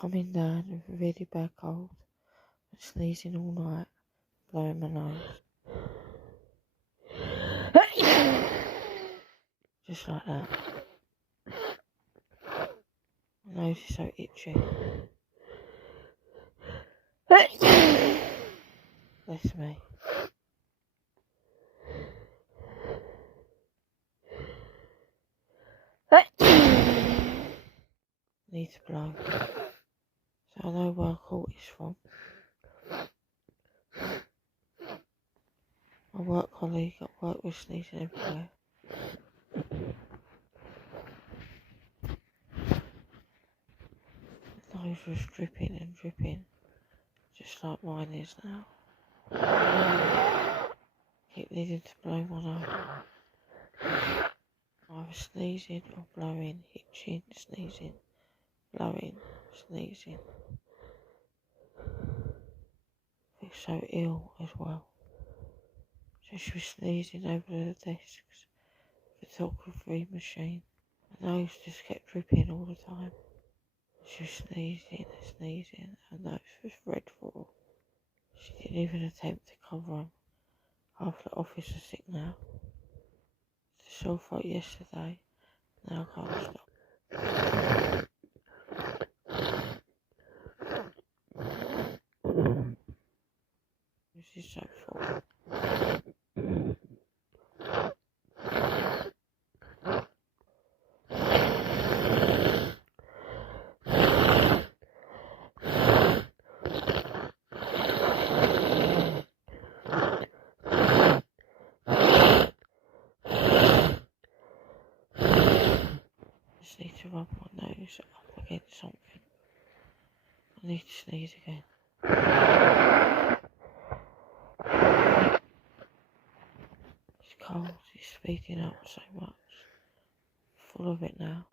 Coming down with a really bad cold and sneezing all night, blowing my nose. Just like that. My nose is so itchy. Bless me. Need to blow. So I know where I caught this from. My work colleague at work was sneezing everywhere. The nose was dripping and dripping, just like mine is now. Keep needing to blow my nose. Either sneezing or blowing, itching, sneezing, blowing, sneezing. I feel so ill as well. So she was sneezing over the desks, photography machine. My nose just kept dripping all the time. She was sneezing and sneezing. Her nose was red full. She didn't even attempt to cover them. Half the office are sick now. It's a sore throat yesterday. Now I can't stop. This is so full. Just need to rub my nose up against something. I need to sneeze again. It's cold, it's speeding up so much. Full of it now.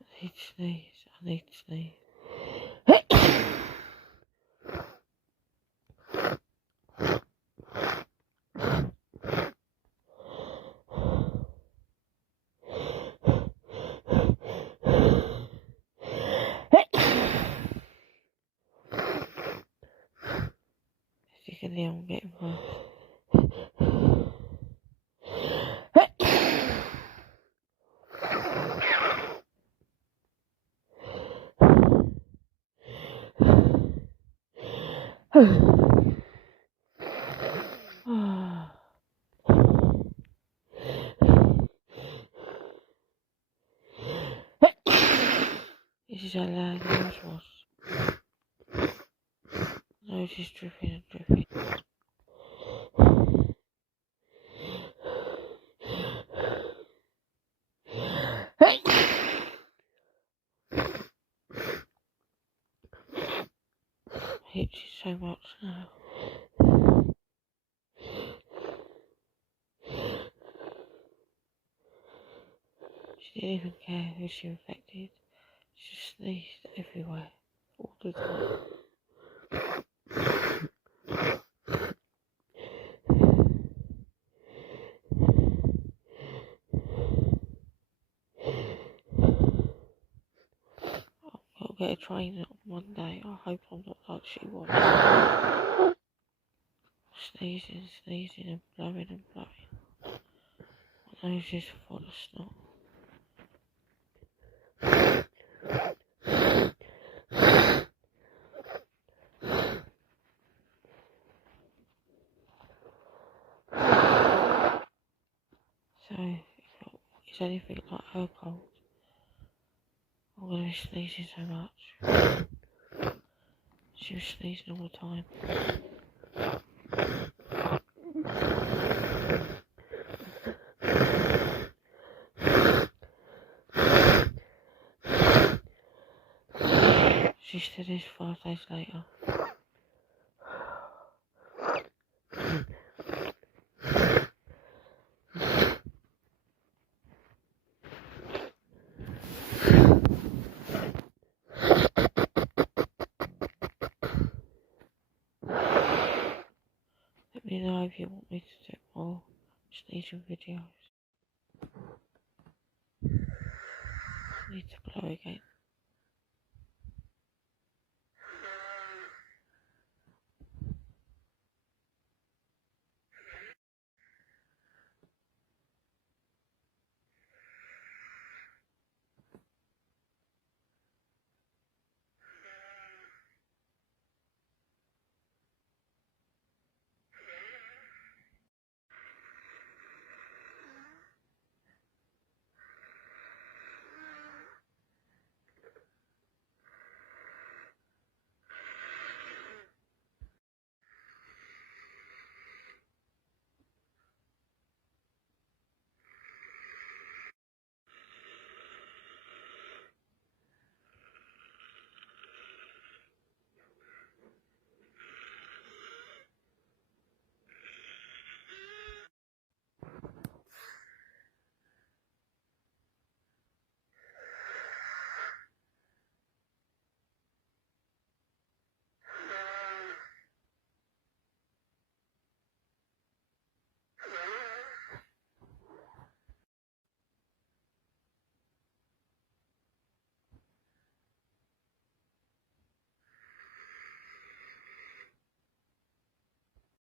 I need to sneeze, I need to sneeze. As you can hear, I'm getting worse. This is how loud the noise was. Nose is dripping and dripping. I itch it so much now. She didn't even care who she infected. She just sneezed everywhere, all the time. I'll get a train on Monday. I hope I'm not like she was. Sneezing, sneezing and blowing and blowing. My nose is full of snot. So, if it's anything like her cold, I'm going to be sneezing so much. She was sneezing all the time. She said this 5 days later. contagion videos. I need to blow again.